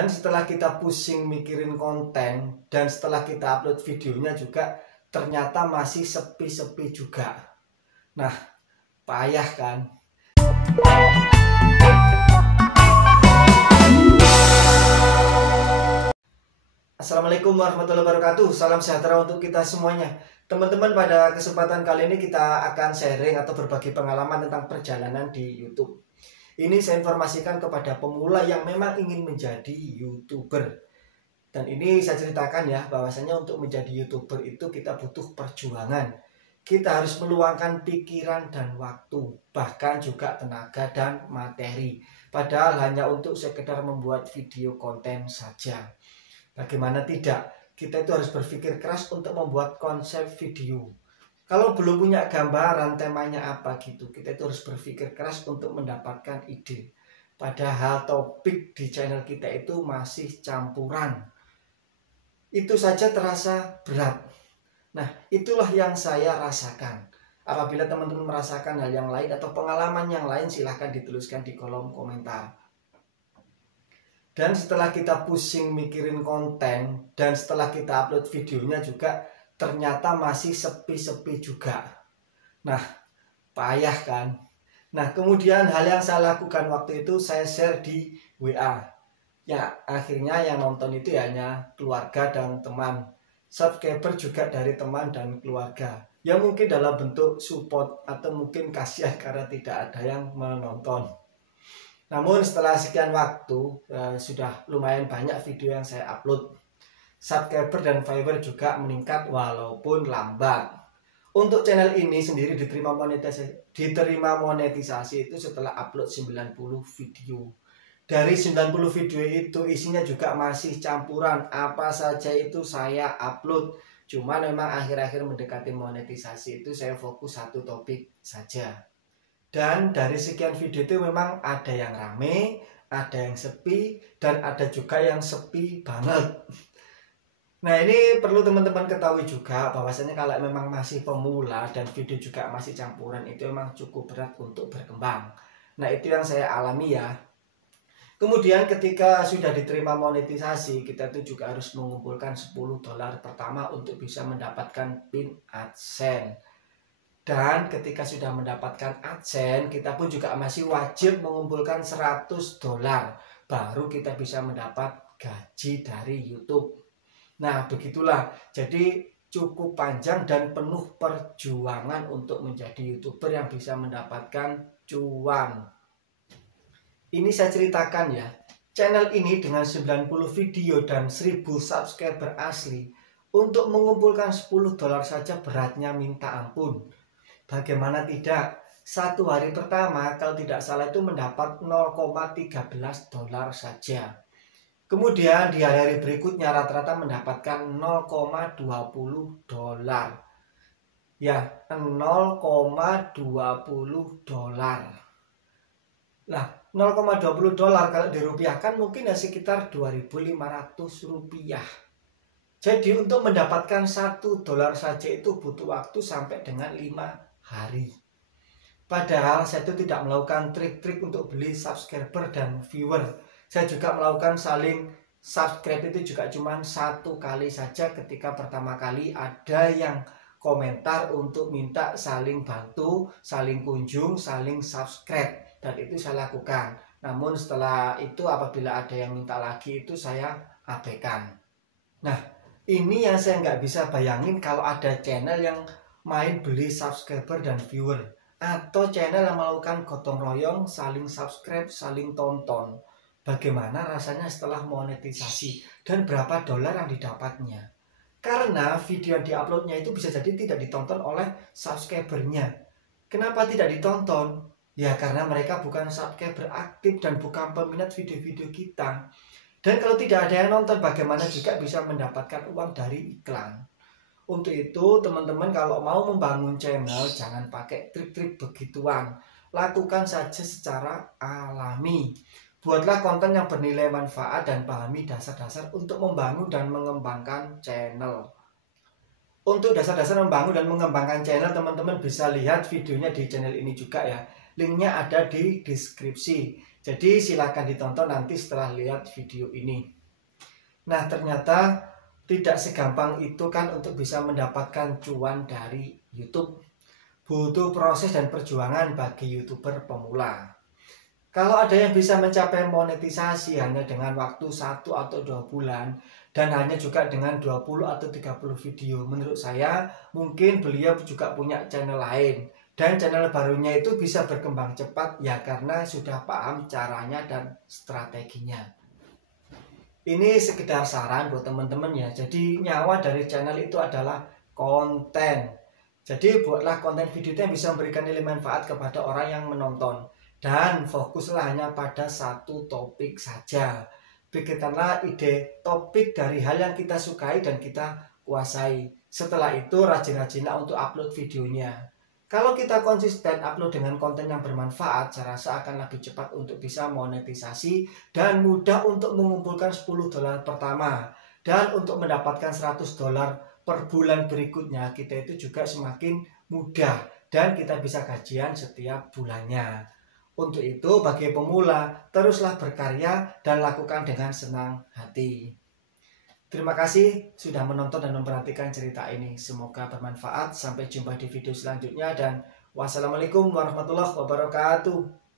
Dan setelah kita pusing mikirin konten dan setelah kita upload videonya juga ternyata masih sepi-sepi juga. Nah, payah kan? Assalamualaikum warahmatullahi wabarakatuh. Salam sejahtera untuk kita semuanya. Teman-teman, pada kesempatan kali ini kita akan sharing atau berbagi pengalaman tentang perjalanan di YouTube. Ini saya informasikan kepada pemula yang memang ingin menjadi YouTuber. Dan ini saya ceritakan ya, bahwasanya untuk menjadi YouTuber itu kita butuh perjuangan. Kita harus meluangkan pikiran dan waktu, bahkan juga tenaga dan materi. Padahal hanya untuk sekedar membuat video konten saja. Bagaimana tidak? Kita itu harus berpikir keras untuk membuat konsep video. Kalau belum punya gambaran temanya apa gitu, kita itu harus berpikir keras untuk mendapatkan ide. Padahal topik di channel kita itu masih campuran. Itu saja terasa berat. Nah, itulah yang saya rasakan. Apabila teman-teman merasakan hal yang lain atau pengalaman yang lain, silahkan dituliskan di kolom komentar. Dan setelah kita pusing mikirin konten dan setelah kita upload videonya juga ternyata masih sepi-sepi juga. Nah, payah kan? Nah, kemudian hal yang saya lakukan waktu itu saya share di WA. Ya, akhirnya yang nonton itu hanya keluarga dan teman. Subscriber juga dari teman dan keluarga. Ya mungkin dalam bentuk support atau mungkin kasihan karena tidak ada yang menonton. Namun setelah sekian waktu sudah lumayan banyak video yang saya upload. Subscriber dan viewer juga meningkat walaupun lambat. Untuk channel ini sendiri diterima monetisasi itu setelah upload 90 video. Dari 90 video itu isinya juga masih campuran, apa saja itu saya upload. Cuma memang akhir-akhir mendekati monetisasi itu saya fokus satu topik saja. Dan dari sekian video itu memang ada yang rame, ada yang sepi, dan ada juga yang sepi banget. Nah, ini perlu teman-teman ketahui juga bahwasanya kalau memang masih pemula dan video juga masih campuran itu memang cukup berat untuk berkembang. Nah, itu yang saya alami ya. Kemudian ketika sudah diterima monetisasi, kita tuh juga harus mengumpulkan $10 pertama untuk bisa mendapatkan pin AdSense. Dan ketika sudah mendapatkan AdSense, kita pun juga masih wajib mengumpulkan $100 baru kita bisa mendapat gaji dari YouTube. Nah, begitulah. Jadi cukup panjang dan penuh perjuangan untuk menjadi YouTuber yang bisa mendapatkan cuan. Ini saya ceritakan ya. Channel ini dengan 90 video dan 1000 subscriber asli, untuk mengumpulkan $10 saja beratnya minta ampun. Bagaimana tidak? Satu hari pertama kalau tidak salah itu mendapat $0,13 saja. Kemudian di hari-hari berikutnya rata-rata mendapatkan $0,20. Ya, $0,20. Nah, $0,20 kalau dirupiahkan mungkin ya sekitar Rp2.500. Jadi untuk mendapatkan $1 saja itu butuh waktu sampai dengan 5 hari. Padahal saya itu tidak melakukan trik-trik untuk beli subscriber dan viewer. Saya juga melakukan saling subscribe itu juga cuma satu kali saja ketika pertama kali ada yang komentar untuk minta saling bantu, saling kunjung, saling subscribe. Dan itu saya lakukan. Namun setelah itu apabila ada yang minta lagi itu saya abaikan. Nah, ini yang saya nggak bisa bayangin kalau ada channel yang main beli subscriber dan viewer. Atau channel yang melakukan gotong royong, saling subscribe, saling tonton. Bagaimana rasanya setelah monetisasi dan berapa dolar yang didapatnya. Karena video yang diuploadnya itu bisa jadi tidak ditonton oleh subscribernya. Kenapa tidak ditonton? Ya karena mereka bukan subscriber aktif dan bukan peminat video-video kita. Dan kalau tidak ada yang nonton, bagaimana juga bisa mendapatkan uang dari iklan. Untuk itu teman-teman kalau mau membangun channel jangan pakai trik-trik begituan. Lakukan saja secara alami. Buatlah konten yang bernilai manfaat dan pahami dasar-dasar untuk membangun dan mengembangkan channel. Untuk dasar-dasar membangun dan mengembangkan channel, teman-teman bisa lihat videonya di channel ini juga ya. Linknya ada di deskripsi. Jadi silakan ditonton nanti setelah lihat video ini. Nah, ternyata tidak segampang itu kan untuk bisa mendapatkan cuan dari YouTube. Butuh proses dan perjuangan bagi YouTuber pemula. Kalau ada yang bisa mencapai monetisasi hanya dengan waktu 1 atau 2 bulan dan hanya juga dengan 20 atau 30 video, menurut saya mungkin beliau juga punya channel lain. Dan channel barunya itu bisa berkembang cepat ya karena sudah paham caranya dan strateginya. Ini sekedar saran buat teman-teman ya. Jadi nyawa dari channel itu adalah konten. Jadi buatlah konten video yang bisa memberikan nilai manfaat kepada orang yang menonton. Dan fokuslah hanya pada satu topik saja. Pikirkanlah ide topik dari hal yang kita sukai dan kita kuasai. Setelah itu rajin-rajinlah untuk upload videonya. Kalau kita konsisten upload dengan konten yang bermanfaat, saya rasa akan lebih cepat untuk bisa monetisasi dan mudah untuk mengumpulkan $10 pertama. Dan untuk mendapatkan $100 per bulan berikutnya, kita itu juga semakin mudah dan kita bisa gajian setiap bulannya. Untuk itu, bagi pemula, teruslah berkarya dan lakukan dengan senang hati. Terima kasih sudah menonton dan memperhatikan cerita ini. Semoga bermanfaat. Sampai jumpa di video selanjutnya dan wassalamualaikum warahmatullahi wabarakatuh.